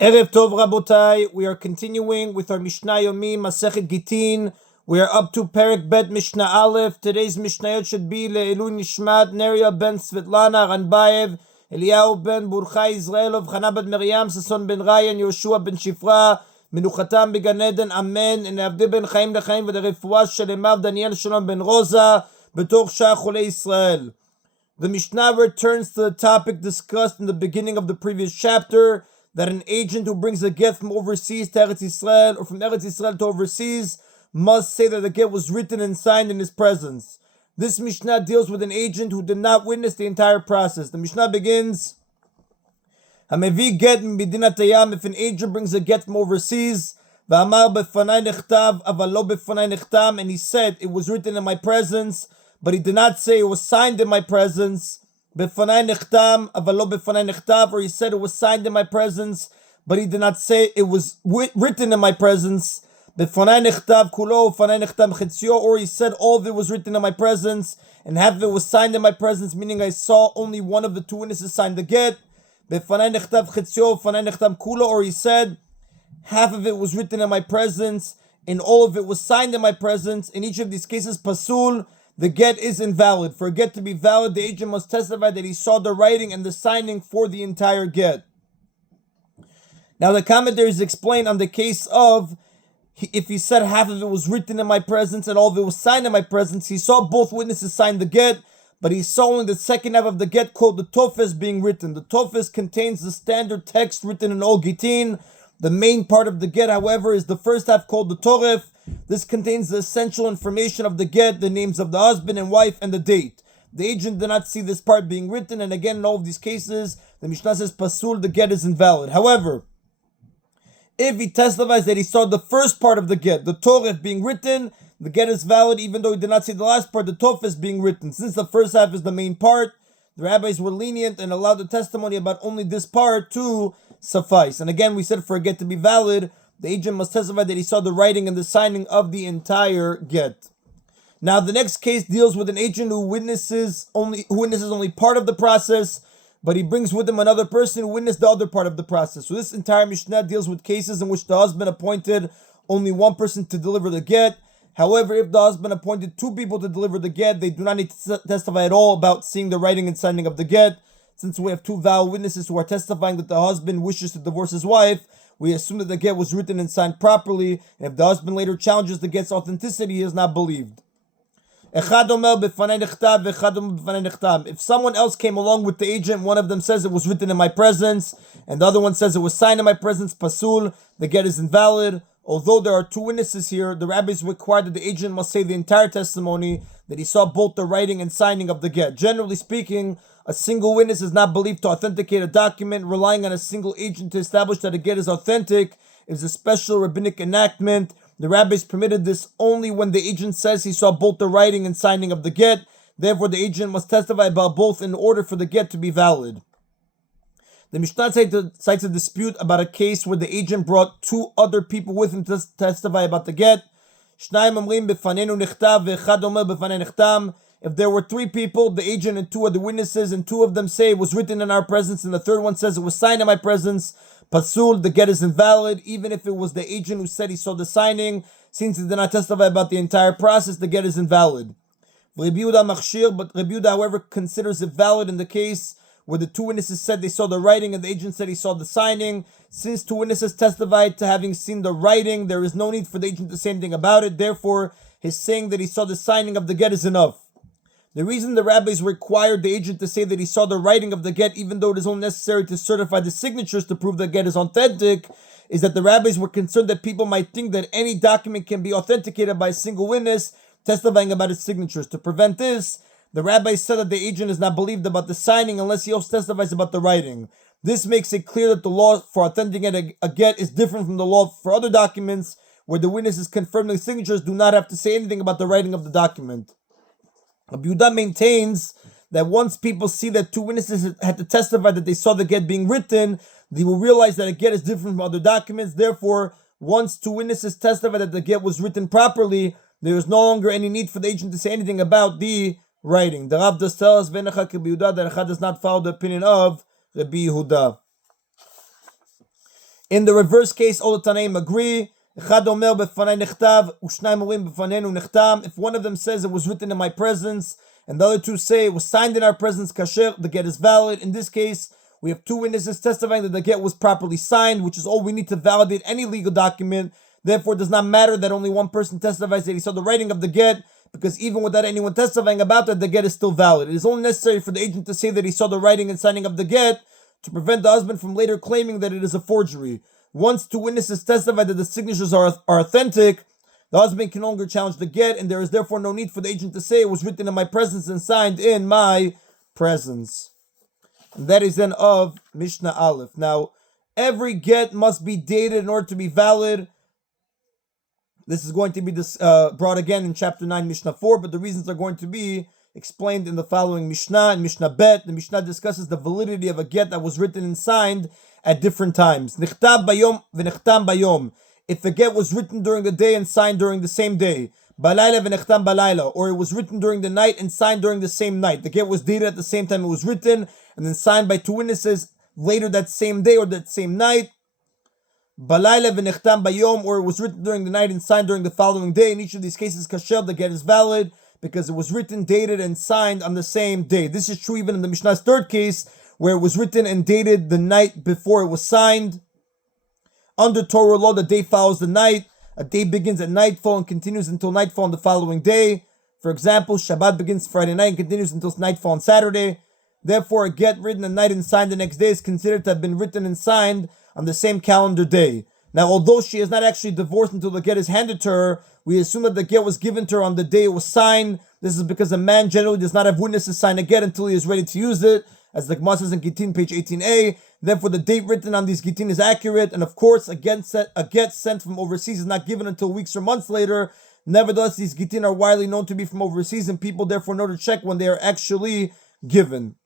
Erev Tov Rabotai, we are continuing with our Mishna Yomi, Masechet Gittin. We are up to Perek Bet Mishnah Aleph. Today's Mishnayot should be Le'elu Nishmat, Neria ben Svetlana, Ranbayev, Eliyahu ben Burchai Israelov, Chana ben Miriam, Sason ben Ryan, Yoshua ben Shifra, Menuchatam began Eden, Amen, and Avdi ben Chaim Lechaim, V'derefua Shelemav, Daniel Shalom ben Rosa, Betoch Shah Cholei Israel. The Mishnah returns to the topic discussed in the beginning of the previous chapter, that an agent who brings a get from overseas to Eretz Yisrael or from Eretz Yisrael to overseas must say that the get was written and signed in his presence. This Mishnah deals with an agent who did not witness the entire process. The Mishnah begins, Hamevi get midinat hayam, if an agent brings a get from overseas, V'amar befanai nechtav, aval lo befanai nechtam, and he said it was written in my presence, but he did not say it was signed in my presence. Befanai nechtam, aval lo befanai nechtav, or he said it was signed in my presence, but he did not say it was written in my presence. Befanai nechtav kulo, befanai nechtam chetzio, or he said all of it was written in my presence, and half of it was signed in my presence, meaning I saw only one of the two witnesses sign the get. Befanai nechtav chetzio, befanai nechtam kulo, or he said half of it was written in my presence, and all of it was signed in my presence. In each of these cases, pasul, the get is invalid. For a get to be valid, the agent must testify that he saw the writing and the signing for the entire get. Now the commentaries explain on the case of, if he said half of it was written in my presence and all of it was signed in my presence, he saw both witnesses sign the get, but he saw only the second half of the get called the tofes being written. The tofes contains the standard text written in all Gittin. The main part of the get, however, is the first half called the toref. This contains the essential information of the get, the names of the husband and wife, and the date. The agent did not see this part being written, and again, in all of these cases, the Mishnah says pasul, the get is invalid. However, if he testifies that he saw the first part of the get, the toref being written, the get is valid, even though he did not see the last part, the tofes being written. Since the first half is the main part, the rabbis were lenient and allowed the testimony about only this part to suffice. And again, we said for a get to be valid, the agent must testify that he saw the writing and the signing of the entire get. Now, the next case deals with an agent who witnesses only part of the process, but he brings with him another person who witnessed the other part of the process. So this entire Mishnah deals with cases in which the husband appointed only one person to deliver the get. However, if the husband appointed two people to deliver the get, they do not need to testify at all about seeing the writing and signing of the get. Since we have two valid witnesses who are testifying that the husband wishes to divorce his wife, we assume that the get was written and signed properly, and if the husband later challenges the get's authenticity, he is not believed. If someone else came along with the agent, one of them says it was written in my presence, and the other one says it was signed in my presence, pasul, the get is invalid. Although there are two witnesses here, the rabbis require that the agent must say the entire testimony, that he saw both the writing and signing of the get. Generally speaking, a single witness is not believed to authenticate a document. Relying on a single agent to establish that a get is authentic is a special rabbinic enactment. The rabbis permitted this only when the agent says he saw both the writing and signing of the get. Therefore, the agent must testify about both in order for the get to be valid. The Mishnah cites a dispute about a case where the agent brought two other people with him to testify about the get. If there were three people, the agent and two other witnesses, and two of them say it was written in our presence, and the third one says it was signed in my presence, pasul, the get is invalid, even if it was the agent who said he saw the signing. Since he did not testify about the entire process, the get is invalid. But Rabbi Yehuda, however, considers it valid in the case where the two witnesses said they saw the writing and the agent said he saw the signing. Since two witnesses testified to having seen the writing, there is no need for the agent to say anything about it. Therefore, his saying that he saw the signing of the get is enough. The reason the rabbis required the agent to say that he saw the writing of the get, even though it is only necessary to certify the signatures to prove the get is authentic, is that the rabbis were concerned that people might think that any document can be authenticated by a single witness testifying about its signatures. To prevent this, the rabbis said that the agent is not believed about the signing unless he also testifies about the writing. This makes it clear that the law for authenticating a get is different from the law for other documents, where the witnesses confirming signatures do not have to say anything about the writing of the document. Rabbi Yehuda maintains that once people see that two witnesses had to testify that they saw the get being written, they will realize that a get is different from other documents. Therefore, once two witnesses testify that the get was written properly, there is no longer any need for the agent to say anything about the writing. The Rav does tell us, Venecha Rabbi Yehuda, that Echad does not follow the opinion of Rabbi Yehuda. In the reverse case, all the Tanaim agree. If one of them says it was written in my presence, and the other two say it was signed in our presence, kasher, the get is valid. In this case, we have two witnesses testifying that the get was properly signed, which is all we need to validate any legal document. Therefore, it does not matter that only one person testifies that he saw the writing of the get, because even without anyone testifying about it, the get is still valid. It is only necessary for the agent to say that he saw the writing and signing of the get to prevent the husband from later claiming that it is a forgery. Once two witnesses testify that the signatures are authentic, the husband can no longer challenge the get, and there is therefore no need for the agent to say it was written in my presence and signed in my presence. And that is then of Mishnah Aleph. Now, every get must be dated in order to be valid. This is going to be brought again in chapter 9, Mishnah 4, but the reasons are going to be explained in the following Mishnah. In Mishnah Bet, the Mishnah discusses the validity of a get that was written and signed at different times. Nichtab bayom v'nechtam bayom. If the get was written during the day and signed during the same day. Balayla v'nechtam balayla. Or it was written during the night and signed during the same night. The get was dated at the same time it was written and then signed by two witnesses later that same day or that same night. Balayla v'nechtam bayom. Or it was written during the night and signed during the following day. In each of these cases, kasher, the get is valid because it was written, dated, and signed on the same day. This is true even in the Mishnah's third case, where it was written and dated the night before it was signed. Under Torah law, the day follows the night. A day begins at nightfall and continues until nightfall on the following day. For example, Shabbat begins Friday night and continues until nightfall on Saturday. Therefore, a get written at night and signed the next day is considered to have been written and signed on the same calendar day. Now, although she is not actually divorced until the get is handed to her, we assume that the get was given to her on the day it was signed. This is because a man generally does not have witnesses sign a get until he is ready to use it, as the Gemara says in Gittin, page 18a. Therefore, the date written on these Gittin is accurate, and of course, a get sent from overseas is not given until weeks or months later. Nevertheless, these Gittin are widely known to be from overseas, and people therefore know to check when they are actually given.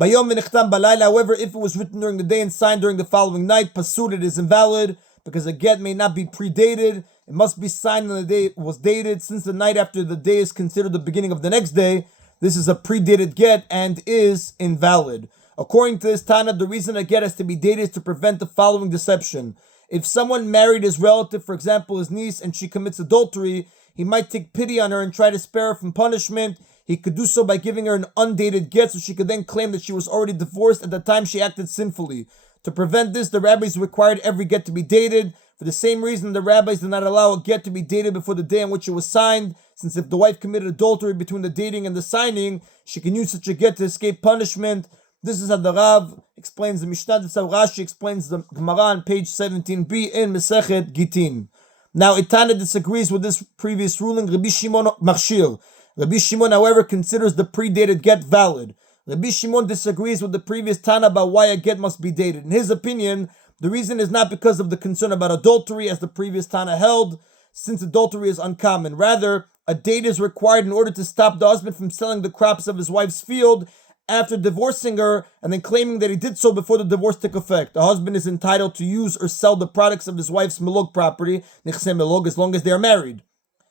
Bayom v'nechtam balayla. However, if it was written during the day and signed during the following night, pasud, it is invalid, because a get may not be predated. It must be signed on the day it was dated, since the night after the day is considered the beginning of the next day. This is a predated get and is invalid. According to this Tana, the reason a get has to be dated is to prevent the following deception. If someone married his relative, for example his niece, and she commits adultery, he might take pity on her and try to spare her from punishment. He could do so by giving her an undated get, so she could then claim that she was already divorced at the time she acted sinfully. To prevent this, the rabbis required every get to be dated. For the same reason, the rabbis did not allow a get to be dated before the day on which it was signed, since if the wife committed adultery between the dating and the signing, she can use such a get to escape punishment. This is how the Rav explains the Mishnah. This is how Rashi explains the Gemara on page 17b in Masechet Gittin. Now, Itana disagrees with this previous ruling. Rabbi Shimon Machshir. Rabbi Shimon, however, considers the predated get valid. Rabbi Shimon disagrees with the previous Tana about why a get must be dated. In his opinion, the reason is not because of the concern about adultery, as the previous Tana held, since adultery is uncommon. Rather, a date is required in order to stop the husband from selling the crops of his wife's field after divorcing her and then claiming that he did so before the divorce took effect. The husband is entitled to use or sell the products of his wife's milog property, nechse milog, as long as they are married,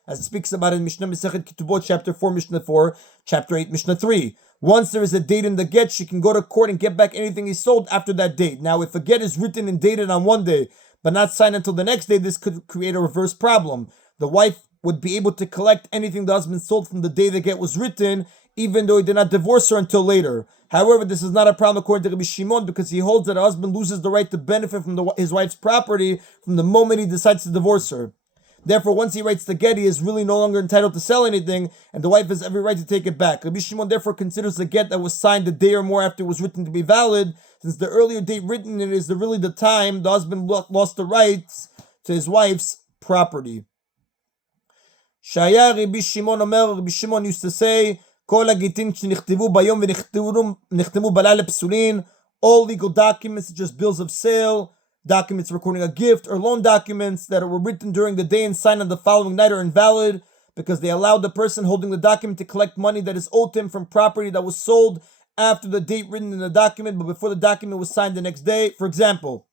as it speaks about in Mishnah Masechet Ketubot, chapter 4, Mishnah 4, chapter 8, Mishnah 3. Once there is a date in the get, she can go to court and get back anything he sold after that date. Now, if a get is written and dated on one day, but not signed until the next day, this could create a reverse problem. The wife would be able to collect anything the husband sold from the day the get was written, even though he did not divorce her until later. However, this is not a problem according to Rabbi Shimon, because he holds that a husband loses the right to benefit from his wife's property from the moment he decides to divorce her. Therefore, once he writes the get, he is really no longer entitled to sell anything, and the wife has every right to take it back. Rabbi Shimon therefore considers the get that was signed a day or more after it was written to be valid, since the earlier date written in it is really the time the husband lost the rights to his wife's property. Shaya Rabbi Shimon Omer, Rabbi Shimon used to say, Kol hagitin shenechtevu bayom v'nechtemu balayla psulin. All legal documents, such as bills of sale, documents recording a gift, or loan documents that were written during the day and signed on the following night are invalid, because they allowed the person holding the document to collect money that is owed to him from property that was sold after the date written in the document, but before the document was signed the next day. For example,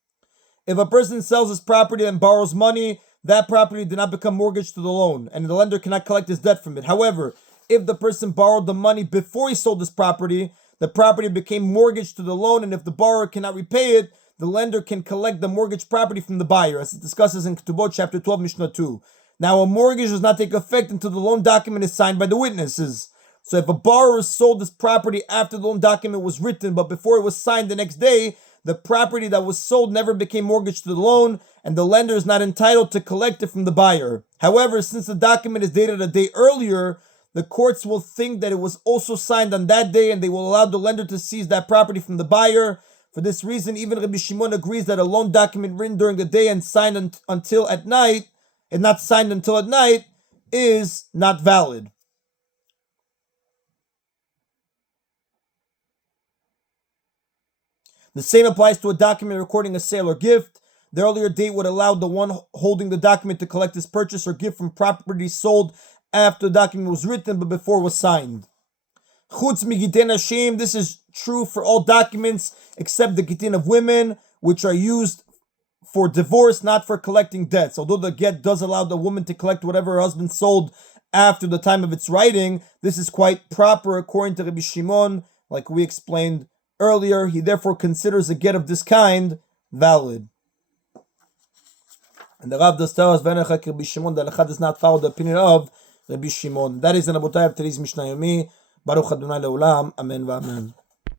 if a person sells his property and borrows money, that property did not become mortgaged to the loan, and the lender cannot collect his debt from it. However, if the person borrowed the money before he sold his property, the property became mortgaged to the loan, and if the borrower cannot repay it, the lender can collect the mortgage property from the buyer, as it discusses in Ketubot chapter 12, Mishnah 2. Now, a mortgage does not take effect until the loan document is signed by the witnesses. So if a borrower sold this property after the loan document was written, but before it was signed the next day, the property that was sold never became mortgaged to the loan, and the lender is not entitled to collect it from the buyer. However, since the document is dated a day earlier, the courts will think that it was also signed on that day, and they will allow the lender to seize that property from the buyer. For this reason, even Rabbi Shimon agrees that a loan document written during the day and signed until at night, and not signed until at night, is not valid. The same applies to a document recording a sale or gift. The earlier date would allow the one holding the document to collect his purchase or gift from property sold after the document was written but before it was signed. Chutz mi Gittin Nashim, this is true for all documents except the Gittin of women, which are used for divorce, not for collecting debts. Although the get does allow the woman to collect whatever her husband sold after the time of its writing, this is quite proper according to Rabbi Shimon, like we explained earlier. He therefore considers a get of this kind valid. And the Rav does tell us, Rabbi Shimon, the Halacha does not follow the opinion of Rabbi Shimon. That is the Rabotai of today's Mishna Yomi. Baruch Adonai Leolam. Amen v'amen.